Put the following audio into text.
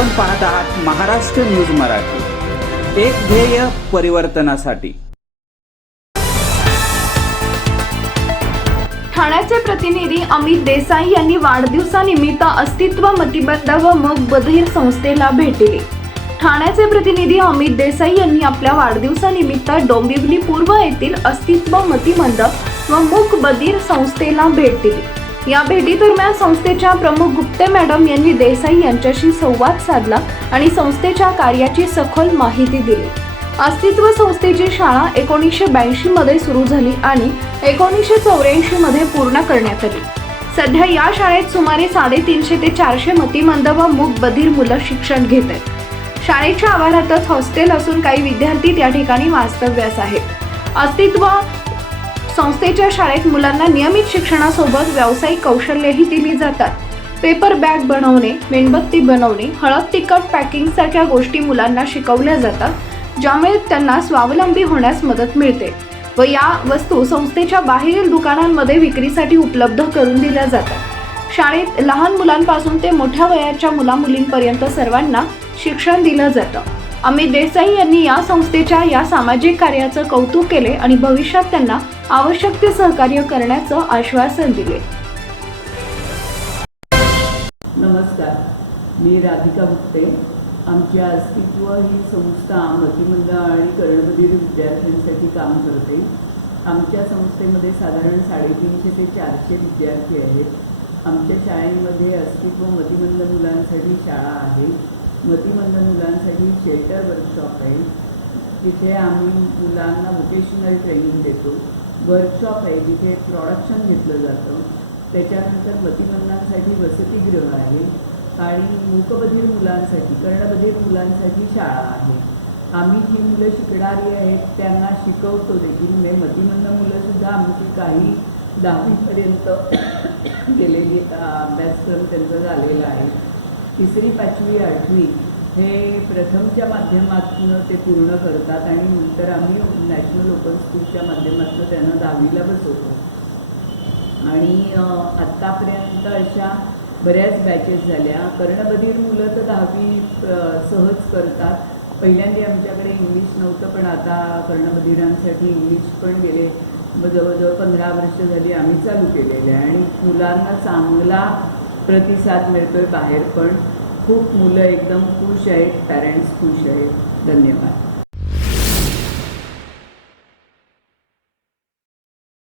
आपण पाहत आहात महाराष्ट्र न्यूज मराठी. एक ध्येय परिवर्तनासाठी. ठाण्याचे प्रतिनिधी अमित देसाई यांनी वाढदिवसानिमित्त अस्तित्व मतिबद्ध व मग बधीर संस्थेला भेट दिली. ठाण्याचे प्रतिनिधी अमित देसाई यांनी आपल्या वाढदिवसानिमित्त डोंबिवली पूर्व येथील अस्तित्व मतिमंद व मूक बधीर संस्थेला भेट दिली. या भेटीदरम्यान संस्थेच्या प्रमुख गुप्ते मॅडम यांनी देसाई यांच्याशी संवाद साधला आणि संस्थेच्या कार्याची सखोल माहिती दिली. अस्तित्व संस्थेची शाळा एकोणीसशे ब्याऐंशी मध्ये सुरू झाली आणि एकोणीसशे चौऱ्याऐंशी मध्ये पूर्ण करण्यात आली. सध्या या शाळेत सुमारे साडेतीनशे ते चारशे मतिमंद व मूक बधीर मुलं शिक्षण घेत आहेत. शाळेच्या आवारातच हॉस्टेल असून काही विद्यार्थी त्या ठिकाणी वास्तव्यास आहेत. अस्तित्व संस्थेच्या शाळेत मुलांना नियमित शिक्षणासोबत व्यावसायिक कौशल्यही दिली जातात. पेपर बॅग बनवणे मेणबत्ती बनवणे हळद तिखट पॅकिंगसारख्या गोष्टी मुलांना शिकवल्या जातात ज्यामुळे त्यांना स्वावलंबी होण्यास मदत मिळते व या वस्तू संस्थेच्या बाहेरील दुकानांमध्ये विक्रीसाठी उपलब्ध करून दिल्या जातात. शाळेत लहान मुलांपासून ते मोठ्या वयाच्या मुलामुलींपर्यंत सर्वांना शिक्षण दिलं जातं. अमित देसाई यांनी या संस्थेच्या या सामाजिक कार्याचं कौतुक केले आणि भविष्यात त्यांना आवश्यक ते सहकार्य करण्याचं आश्वासन दिले. नमस्कार. मी राधिका गुप्ते. आमच्या अस्तित्व ही संस्था मतिमंद आणि कर्णबधीर विद्यार्थ्यांसाठी काम करते. आमच्या संस्थेमध्ये साधारण साडेतीनशे ते चारशे विद्यार्थी आहेत. आमच्या शाळेमध्ये अस्तित्व मतिमंद मुलांसाठी शाळा आहे. मतिमंद मुलांसाठी शेल्टर वर्कशॉप आहे. तिथे आम्ही मुलांना व्होकेशनल ट्रेनिंग देतो. वर्कशॉप आहे जिथे प्रॉडक्शन घेतलं जातं. त्याच्यानंतर मतिमंदांसाठी वसतिगृह आहे आणि मूकबधीर मुलांसाठी कर्णबधीर मुलांसाठी शाळा आहे. आम्ही जी मुलं शिकणारी आहेत त्यांना शिकवतो देखील. म्हणजे मतिमंद मुलंसुद्धा आमची काही दहावीपर्यंत गेलेली अभ्यासक्रम त्यांचा झालेला आहे. तिसरी पाचवी आठवी हे प्रथमच्या माध्यमातून ते पूर्ण करतात आणि नंतर आम्ही नॅशनल ओपन स्कूलच्या माध्यमातून त्यांना दहावीला बसवतो. आणि आत्तापर्यंत अशा बऱ्याच बॅचेस झाल्या. कर्णबधीर मुलं तर दहावी सहज करतात. पहिल्यांदा आमच्याकडे इंग्लिश नव्हतं पण आता कर्णबधिरांसाठी इंग्लिश पण गेले. जवळजवळ पंधरा वर्ष झाली आम्ही चालू केलेले आणि मुलांना चांगला प्रतिसाद मिळतोय बाहेर पण खूप मुलं एकदम खुश आहेत पॅरेंट्स खुश आहेत. धन्यवाद.